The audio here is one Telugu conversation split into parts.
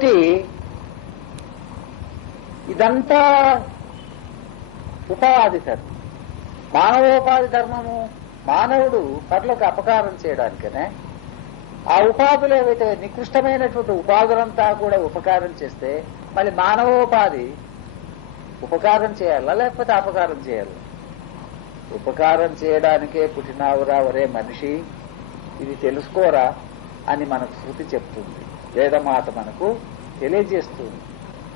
కాబట్టి ఇదంతా ఉపాధి ధర్మం మానవోపాధి ధర్మము మానవుడు పనులకు అపకారం చేయడానికనే ఆ ఉపాధులు ఏవైతే నికృష్టమైనటువంటి ఉపాధులంతా కూడా ఉపకారం చేస్తే మళ్ళీ మానవోపాధి ఉపకారం చేయాలా లేకపోతే అపకారం చేయాలా? ఉపకారం చేయడానికే పుట్టినావురా ఒరే మనిషి ఇది తెలుసుకోరా అని మనకు శృతి చెప్తుంది. వేదమాత మనకు తెలియజేస్తుంది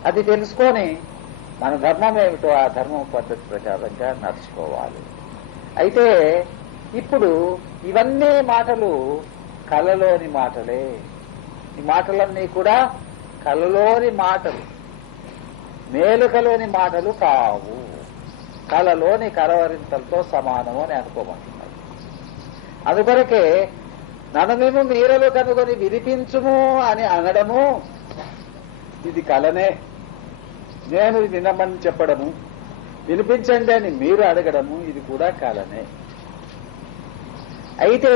అది తెలుసుకొని మన ధర్మం ఏమిటో ఆ ధర్మం పద్ధతి ప్రకారంగా నడుచుకోవాలి. అయితే ఇప్పుడు ఇవన్నీ మాటలు కలలోని మాటలే. ఈ మాటలన్నీ కూడా కలలోని మాటలు. మేలుకలోని మాటలు కావు. కలలోని కలవరింతలతో సమానము అని అనుకోమంటున్నారు. అందుకొరకే నన్ను మేము మీరలు కనుగొని వినిపించుము అని అనడము ఇది కలనే. నేను ఇది వినమని చెప్పడము. వినిపించండి అని మీరు అడగడము ఇది కూడా కలనే. అయితే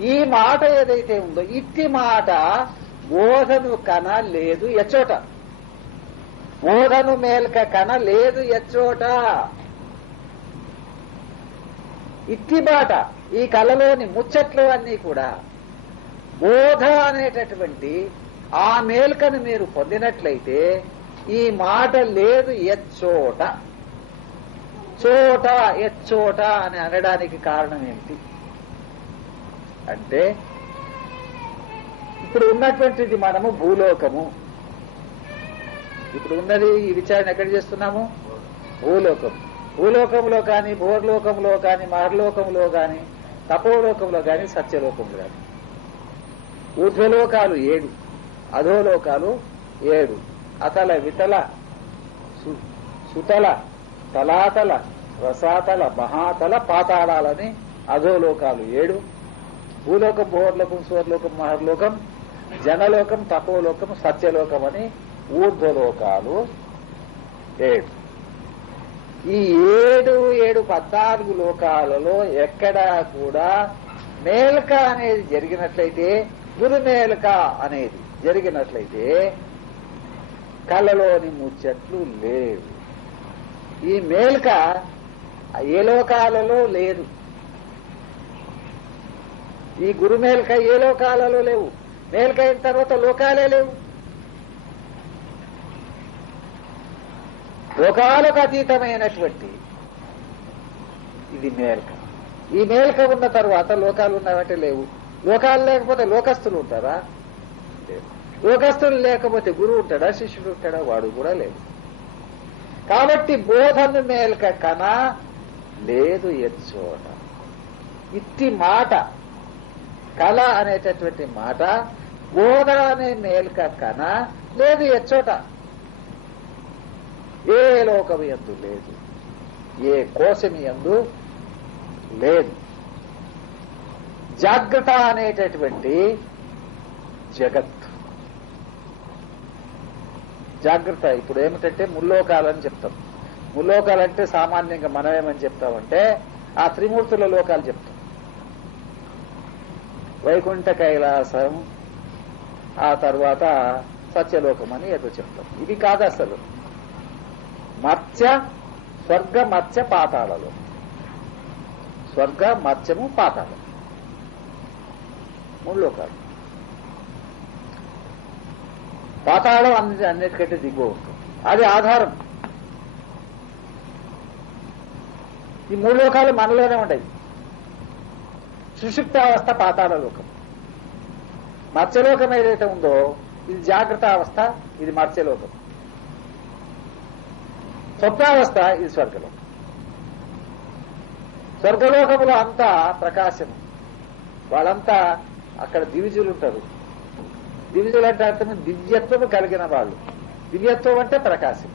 ఈ మాట ఏదైతే ఉందో ఇట్టి మాట బోధను కన లేదు ఎచ్చోట. బోధను మేల్క కన లేదు ఎచ్చోట. ఇట్టి మాట ఈ కళలోని ముచ్చట్లు అన్నీ కూడా బోధ అనేటటువంటి ఆ మేల్కను మీరు పొందినట్లయితే ఈ మాట లేదు ఎచ్చోట. చోట ఎచ్చోట అని అనడానికి కారణం ఏమిటి? అంటే ఇప్పుడు ఉన్నటువంటిది మనము భూలోకము. ఇప్పుడు ఉన్నది ఈ విచారణ ఎక్కడ చేస్తున్నాము? భూలోకం భూలోకంలో కానీ భూర్లోకంలో కానీ మహర్లోకంలో కానీ తపోలోకంలో కానీ సత్యలోకంలో కానీ. ఊర్ధ్వలోకాలు ఏడు. అధోలోకాలు ఏడు. అతల వితల సు- సుతల తలాతల రసాతల మహాతల పాతాళాలని అధోలోకాలు ఏడు. భూలోకం భూవర్లోకం స్వర్లోకం మహర్లోకం జనలోకం తపోలోకం సత్యలోకం అని ఊర్ధ్వలోకాలు ఏడు. ఈ ఏడు ఏడు పద్నాలుగు లోకాలలో ఎక్కడా కూడా మేల్క అనేది జరిగినట్లయితే గురుమేల్క అనేది జరిగినట్లయితే కళ్ళలోని ముచ్చట్లు లేవు. ఈ మేల్క ఏ లోకాలలో లేదు. ఈ గురు మేల్క ఏ లోకాలలో లేవు. మేల్క అయిన తర్వాత లోకాలే లేవు. లోకాలకు అతీతమైనటువంటి ఇది మేల్క. ఈ మేల్క ఉన్న తర్వాత లోకాలు ఉన్నాయంటే లేవు. లోకాలు లేకపోతే లోకస్తులు ఉంటారా? లేవు లేకపోతే గురువు ఉంటాడా శిష్యుడు ఉంటాడా వాడు కూడా లేదు కాబట్టి బోధను మేల్క కన లేదు ఎచ్చోట. ఇట్టి మాట కళ అనేటటువంటి మాట బోధ అనే మేల్క కన లేదు ఎచ్చోట. ఏ లోకము ఎందు లేదు ఏ కోశమి ఎందు లేదు. జాగ్రత్త అనేటటువంటి జగత్. జాగ్రత్త. ఇప్పుడు ఏమిటంటే ముల్లోకాలని చెప్తాం. ముల్లోకాలంటే సామాన్యంగా మనమేమని చెప్తామంటే ఆ త్రిమూర్తుల లోకాలు చెప్తాం. వైకుంఠ కైలాసం ఆ తర్వాత సత్యలోకం అని ఏదో చెప్తాం. ఇది కాదు అసలు. మత్స్య స్వర్గ మత్స్య పాతాళలో. స్వర్గ మత్స్యము పాతాళం. మూడు లోకాలు పాతాళం అన్ని అన్నిటికంటే దిగువ ఉంటుంది. అది ఆధారం. ఈ మూడు లోకాలు మనలోనే ఉంటాయి. సుషుప్తావస్థ పాతాళ లోకం. మత్స్యలోకం ఏదైతే ఉందో ఇది జాగ్రత్త అవస్థ ఇది మత్స్యలోకం. స్వప్నావస్థ ఇది స్వర్గలోకం. స్వర్గలోకములో అంతా ప్రకాశం. వాళ్ళంతా అక్కడ దివిజులు ఉంటారు దివిజులు అంటే అర్థం దివ్యత్వం కలిగిన వాళ్ళు. దివ్యత్వం అంటే ప్రకాశం.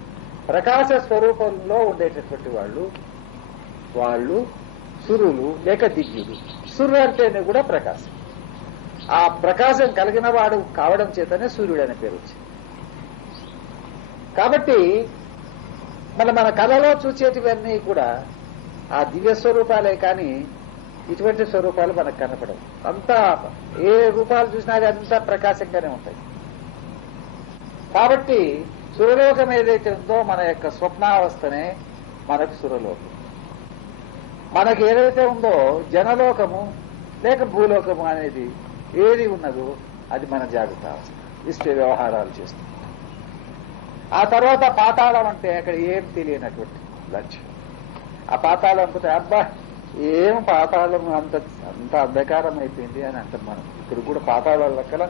ప్రకాశ స్వరూపంలో ఉండేటటువంటి వాళ్ళు వాళ్ళు సురులు లేక దివ్యులు. సురు అంటేనే కూడా ప్రకాశం. ఆ ప్రకాశం కలిగిన వాడు కావడం చేతనే సూర్యుడు అనే పేరు వచ్చింది. కాబట్టి మన మన కళలో చూసేటివన్నీ కూడా ఆ దివ్య స్వరూపాలే కానీ ఇటువంటి స్వరూపాలు మనకు కనపడవు. అంతా ఏ రూపాలు చూసినా అది అంతా ప్రకాశంగానే ఉంటాయి. కాబట్టి సురలోకం ఏదైతే ఉందో మన యొక్క స్వప్నావస్థనే మనకు సురలోకం. మనకి ఏదైతే ఉందో జనలోకము లేక భూలోకము అనేది ఏది ఉన్నదో అది మన జాగ్రత్త అవస్థ ఇష్ట వ్యవహారాలు చేస్తుంది ఆ తర్వాత పాతాళం అంటే అక్కడ ఏం తెలియనటువంటి లక్ష్యం. ఆ పాతాళం అనుకుంటే అబ్బా ఏం పాతాళం అంత అంత అంధకారం అయిపోయింది అని అంటాం మనం. ఇప్పుడు కూడా పాతాళాల లెక్కల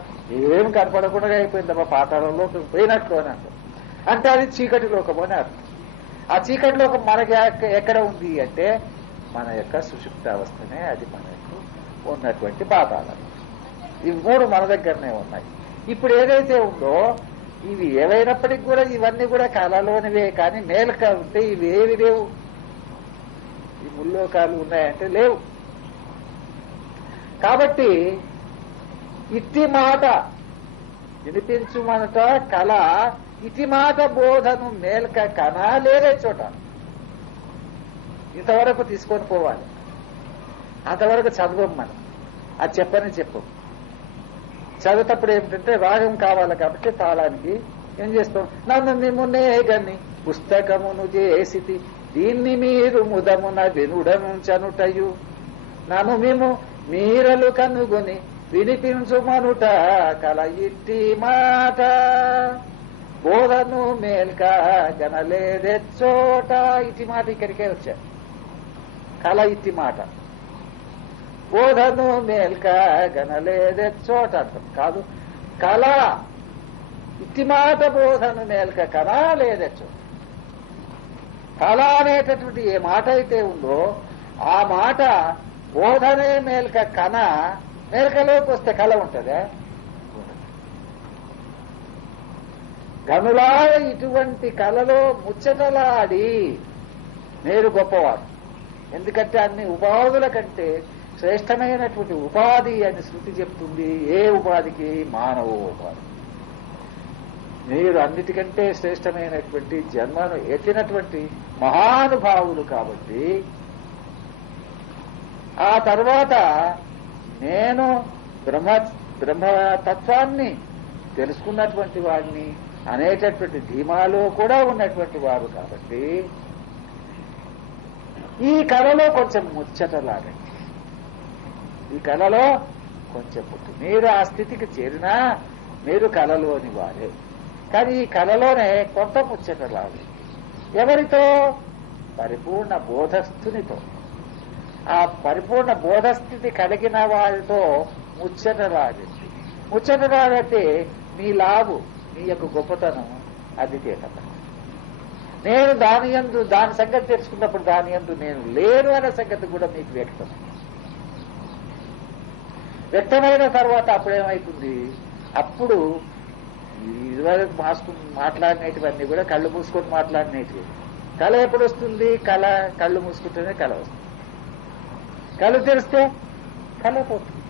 ఏం కనపడకుండా అయిపోయింది అబ్బా పాతాళంలో పోయినట్టు అని అంటాం. అంటే అది చీకటి లోకము అని అర్థం. ఆ చీకటి లోకం మనకి ఎక్కడ ఉంది అంటే మన యొక్క సుషుప్త అవస్థనే అది మనకు ఉన్నటువంటి పాతాళం. ఇవి మూడు మన దగ్గరనే ఉన్నాయి. ఇప్పుడు ఏదైతే ఉందో ఇవి ఏవైనప్పటికీ కూడా ఇవన్నీ కూడా కళలోనివే కానీ మేలుక ఉంటే ఇవి ఏవి లేవు. ఈ ముల్లోకాలు ఉన్నాయంటే లేవు. కాబట్టి ఇట్టి మాట వినిపించుమనట కళ ఇతి మాట బోధను మేల్క కనా లేరే చోట. ఇంతవరకు తీసుకొని పోవాలి. అంతవరకు చదవం మనం. అది చెప్పని చెప్పు. చదివేటప్పుడు ఏమిటంటే రాగం కావాలి కాబట్టి తాళానికి ఏం చేస్తాం? నన్ను మిమ్మునే గని పుస్తకమును చేసి దీన్ని మీరు ముదమున వినుడనుంచనుటయు. నన్ను మేము మీరలు కనుగొని వినిపించుమనుట కల ఇట్టి మాట. బోధను మేల్క గనలేదెచ్చోట ఇట్టి మాట ఇక్కడికే వచ్చా. కల ఇట్టి మాట. బోధను మేల్క గనలేదెచ్చోట అంటాం కాదు కళ ఇట్టి మాట బోధను మేల్క కళ లేదెచ్చోట కళ అనేటటువంటి ఏ మాట అయితే ఉందో ఆ మాట బోధనే మేల్క కన మేల్కలోకి వస్తే కళ ఉంటుందా? గనులా ఇటువంటి కళలో ముచ్చటలాడి మీరు గొప్పవారు ఎందుకంటే అన్ని ఉపాధుల కంటే శ్రేష్టమైనటువంటి ఉపాధి అని శృతి చెప్తుంది. ఏ ఉపాధికి? మానవ ఉపాధి మీరు అన్నిటికంటే శ్రేష్టమైనటువంటి జన్మను ఎత్తినటువంటి మహానుభావులు కాబట్టి ఆ తర్వాత నేను బ్రహ్మ బ్రహ్మతత్వాన్ని తెలుసుకున్నటువంటి వాడిని అనేటటువంటి ధీమాలో కూడా ఉన్నటువంటి వారు కాబట్టి ఈ కళలో కొంచెం ముచ్చటలాగండి ఈ కళలో కొంచెం పుట్టు. మీరు ఆ స్థితికి చేరినా మీరు కళలోని వారే. కానీ ఈ కళలోనే కొంత ముచ్చటలాగండి ఎవరితో? పరిపూర్ణ బోధస్థునితో. ఆ పరిపూర్ణ బోధస్థితి కలిగిన వాళ్ళతో ముచ్చటలాడింది ముచ్చటలాడితే మీ లాభు మీ యొక్క గొప్పతనం అది తీరట నేను దాని ఎందు దాని సంగతి తెలుసుకున్నప్పుడు దాని ఎందు నేను లేను అనే సంగతి కూడా మీకు వ్యక్తం. వ్యక్తమైన తర్వాత అప్పుడేమవుతుంది అప్పుడు ఇదివరకు మాస్కు మాట్లాడినటువన్నీ కూడా కళ్ళు మూసుకొని మాట్లాడినటివి కళ ఎప్పుడు వస్తుంది? కళ కళ్ళు మూసుకుంటేనే కళ వస్తుంది. కళ్ళు తెరిస్తే కళ పోతుంది.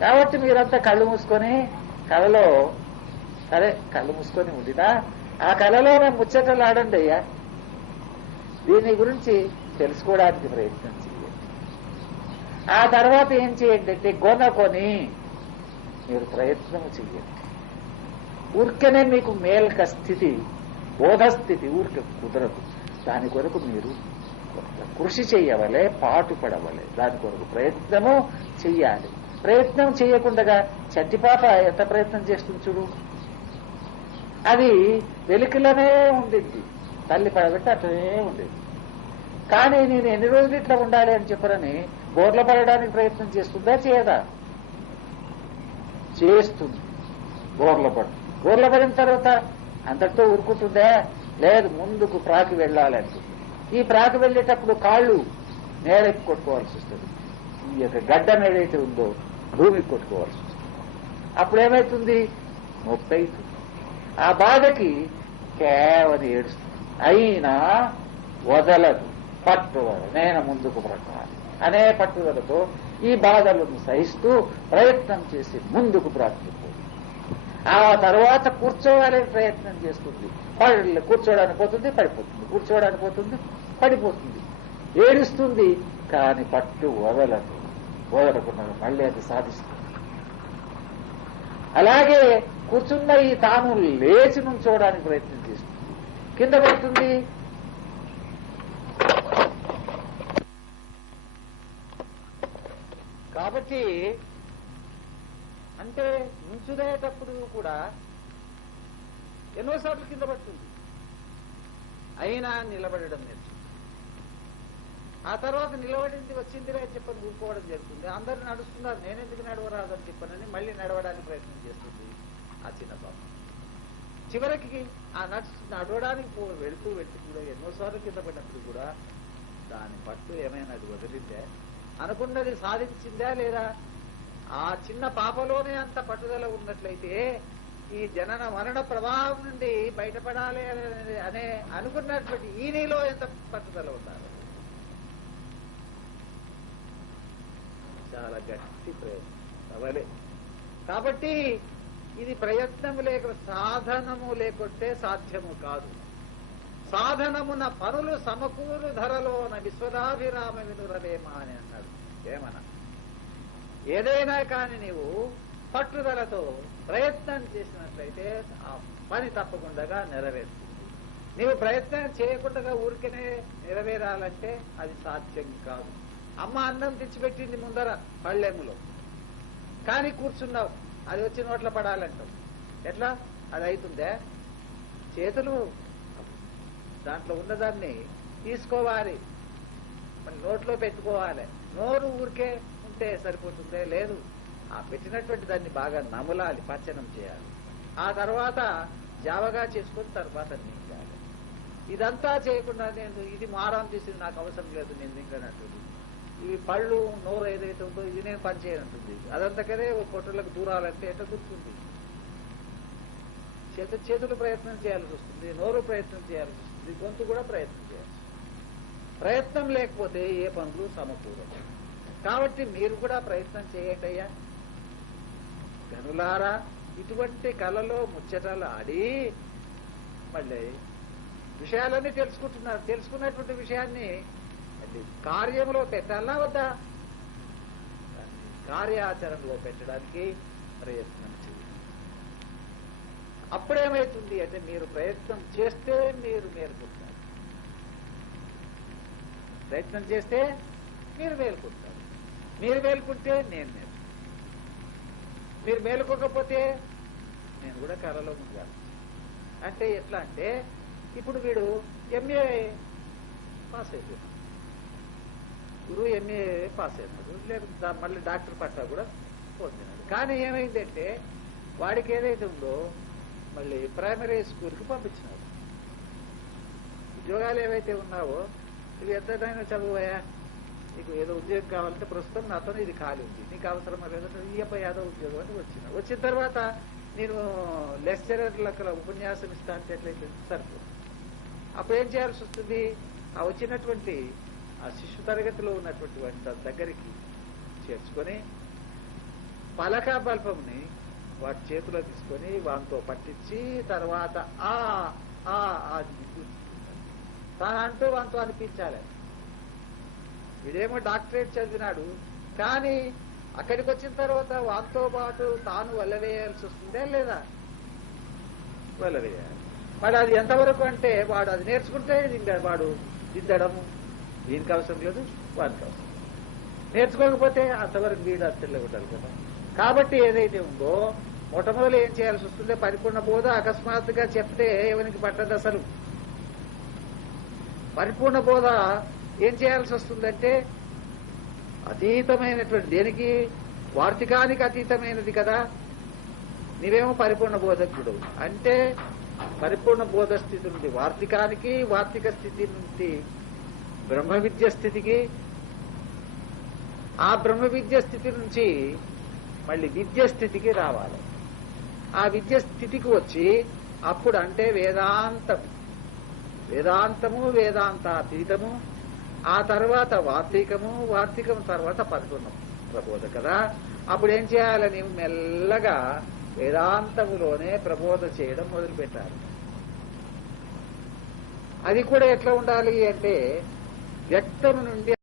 కాబట్టి మీరంతా కళ్ళు మూసుకొని కళలో సరే కళ్ళు మూసుకొని ఉండినా ఆ కళలోనే ముచ్చటలు ఆడండి అయ్యా. దీని గురించి తెలుసుకోవడానికి ప్రయత్నం చేయండి. ఆ తర్వాత ఏం చేయండి అంటే గొనకొని మీరు ప్రయత్నం చేయండి. ఊరికనే మీకు మేల్క స్థితి బోధస్థితి ఊరికే కుదరదు. దాని కొరకు మీరు కృషి చేయవలే పాటుపడవలే. దాని కొరకు ప్రయత్నము చెయ్యాలి. ప్రయత్నం చేయకుండా చట్టిపాప ఎంత ప్రయత్నం చేస్తుంది చూడు? అది వెలికిలోనే ఉండింది తల్లి పడబెట్టి అట్లనే ఉండేది కానీ నేను ఎన్ని రోజులు ఇట్లా ఉండాలి అని చెప్పరని బోర్ల పడడానికి ప్రయత్నం చేస్తుందా చేయదా? చేస్తుంది. బోర్ల పడు బోర్ల పడిన తర్వాత అంతటితో ఊరుకుంటుందా? లేదు ముందుకు ప్రాకి వెళ్ళాలంటుంది ఈ ప్రాకి వెళ్ళేటప్పుడు కాళ్ళు నేలకు కొట్టుకోవాల్సి వస్తుంది. ఈ యొక్క గడ్డం ఏదైతే ఉందో భూమికి కొట్టుకోవాల్సి వస్తుంది. అప్పుడు ఏమైతుంది? నొప్పి అవుతుంది ఆ బాధకి కేవలం ఏడుస్తుంది. అయినా వదలదు పట్టుదల నేను ముందుకు బ్రతకాలి. అనే పట్టుదలతో ఈ బాధలను సహిస్తూ ప్రయత్నం చేసి ముందుకు బ్రతుకు. ఆ తర్వాత కూర్చోవాలని ప్రయత్నం చేస్తుంది. కూర్చోడానికి పోతుంది పడిపోతుంది. కూర్చోడానికి పోతుంది పడిపోతుంది. ఏడుస్తుంది కాని పట్టు వదలదు. వదలకుండా మళ్ళీ అది సాధిస్తుంది. అలాగే కూర్చున్న ఈ తాను లేచి నుంచోవడానికి ప్రయత్నం చేస్తుంది. కింద పడుతుంది. కాబట్టి అంటే ఉంచుదేటప్పుడు కూడా ఎన్నోసార్లు కింద పడుతుంది. అయినా నిలబడడం నేర్చుకుంది ఆ తర్వాత నిలబడింది వచ్చిందిరా చెప్పని ఊరుకోవడం జరుగుతుంది. అందరు నడుస్తున్నారు. నేనెందుకు నడవరాదని చెప్పనని మళ్ళీ నడవడానికి ప్రయత్నం చేస్తుంది ఆ చిన్న పాప. చివరికి ఆ నడుచు నడవడానికి వెళుతూ వెళ్తూ కూడా ఎన్నోసార్లు కింద పడినప్పుడు కూడా దాని పట్టు ఏమైనా అది వదిలిందే? అనుకున్నది సాధించిందా లేదా? ఆ చిన్న పాపలోనే అంత పట్టుదల ఉన్నట్లయితే ఈ జనన మరణ ప్రభావం నుండి బయటపడాలి అనే- అనే అనుకున్నటువంటి ఈ ఎంత పట్టుదల ఉన్నారు చాలా గట్టి ప్రయత్నం. అవలే కాబట్టి ఇది ప్రయత్నము లేక సాధనము లేకుంటే సాధ్యము కాదు. సాధనమున పనులు సమకూరు ధరలోన విశ్వదాభిరామ వినురవేమా అని అన్నాడు. ఏమన్నా? ఏదైనా కానీ నీవు పట్టుదలతో ప్రయత్నం చేసినట్లయితే ఆ పని తప్పకుండా నెరవేరుతుంది. నీవు ప్రయత్నం చేయకుండా ఊరికనే నెరవేరాలంటే అది సాధ్యం కాదు. అమ్మ అన్నం తెచ్చిపెట్టింది ముందర పళ్ళెములో. కానీ కూర్చున్నావు అది వచ్చి నోట్ల పడాలంటావు. ఎట్లా? అది అవుతుందే చేతులు దాంట్లో ఉన్నదాన్ని తీసుకోవాలి. మరి నోట్లో పెట్టుకోవాలి. నోరు ఊరికే ఉంటే సరిపోతుందే లేదు. ఆ పెట్టినటువంటి దాన్ని బాగా నములాలి పచ్చనం చేయాలి. ఆ తర్వాత జావగా చేసుకుని తర్వాత నీకాలి ఇదంతా చేయకుండా నేను ఇది మారం చేసింది నాకు అవసరం లేదు నేను తింటానంటుంది. ఇవి పళ్ళు నోరు ఏదైతే ఉందో ఇది నేను పని చేయనంటుంది అదంతకనే పొట్టలకు దూరాలంటే ఎట్లా దొరుకుతుంది? చేత చేతులు ప్రయత్నం చేయాల్సి వస్తుంది నోరు ప్రయత్నం చేయాల్సి వస్తుంది గొంతు కూడా ప్రయత్నం చేయాల్సి ప్రయత్నం లేకపోతే ఏ పనులు సమకూరదు కాబట్టి మీరు కూడా ప్రయత్నం చేయండి అయ్యా. గనులారా ఇటువంటి కళలో ముచ్చటలు ఆడి మళ్ళీ విషయాలన్నీ తెలుసుకుంటున్నారు. తెలుసుకున్నటువంటి విషయాన్ని అది కార్యంలో పెట్టాలా వద్దా? కార్యాచరణలో పెట్టడానికి ప్రయత్నం చేయాలి అప్పుడేమైతుంది అంటే మీరు ప్రయత్నం చేస్తే మీరు మేలుకుంటారు. ప్రయత్నం చేస్తే మీరు మేలుకుంటారు. మీరు మేలుకుంటే నేను మేలు. మీరు మేలుకోకపోతే నేను కూడా కళలో ముందాను అంటే ఎట్లా అంటే ఇప్పుడు వీడు ఎంఏ పాస్ అయిపోయాడు. గురువు ఎంఏ పాస్ అయినాడు లేదు మళ్ళీ డాక్టర్ పట్టా కూడా పొందినాడు కానీ ఏమైందంటే వాడికి ఏదైతే ఉందో మళ్ళీ ప్రైమరీ స్కూల్కి పంపించినాడు. ఉద్యోగాలు ఏవైతే ఉన్నావో ఇవి ఎంతైనా చదువుయా నీకు ఏదో ఉద్యోగం కావాలంటే ప్రస్తుతం నాతో ఇది ఖాళీ ఉంది. నీకు అవసరమా లేదంటే ఈ ఏదో ఉద్యోగం అని వచ్చిన. వచ్చిన తర్వాత నేను లెక్చరర్లకు ఉపన్యాసం ఇస్తా అంటే ఎట్లయితే? సరిపో అప్పుడు ఏం చేయాల్సి వస్తుంది? ఆ వచ్చినటువంటి ఆ శిశు తరగతిలో ఉన్నటువంటి వాటి ద- దగ్గరికి చేర్చుకొని పలక బల్పంని వాటి చేతిలో తీసుకొని వాటితో పట్టించి తర్వాత ఆ ఆ తాను అంటూ వాటితో అనిపించాలి. వీడేమో డాక్టరేట్ చదివినాడు. కానీ అక్కడికి వచ్చిన తర్వాత వాటితో పాటు తాను వల్లవేయాల్సి వస్తుందే లేదా? వల్లవేయాలి మరి అది ఎంతవరకు అంటే వాడు అది నేర్చుకుంటే వాడు దిద్దడము దీనికి అవసరం లేదు వానికి అవసరం నేర్చుకోకపోతే అంతవరకు వీడు అత్తలే ఉండాలి కదా. కాబట్టి ఏదైతే ఉందో మొట్టమొదలు ఏం చేయాల్సి వస్తుందో పరిపూర్ణ బోధ అకస్మాత్తుగా చెప్తే ఎవరికి పట్టదు అసలు. పరిపూర్ణ బోధ ఏం చేయాల్సి వస్తుందంటే అతీతమైనటువంటి దేనికి? వార్తికానికి అతీతమైనది కదా. నీవేమో పరిపూర్ణ బోధకుడు. అంటే పరిపూర్ణ బోధ స్థితి నుండి వార్తికానికి వార్తిక స్థితి నుండి బ్రహ్మ విద్య స్థితికి. ఆ బ్రహ్మ విద్య స్థితి నుంచి మళ్ళీ విద్య స్థితికి రావాలి. ఆ విద్య స్థితికి వచ్చి అప్పుడు అంటే వేదాంతం. వేదాంతము వేదాంతాతీతము ఆ తర్వాత వార్తీకము వార్తీకం తర్వాత పదకొండం ప్రబోధ కదా. అప్పుడు ఏం చేయాలని మెల్లగా వేదాంతములోనే ప్రబోధ చేయడం మొదలు పెట్టాలి అది కూడా ఎట్లా ఉండాలి అంటే వ్యక్తము నుండి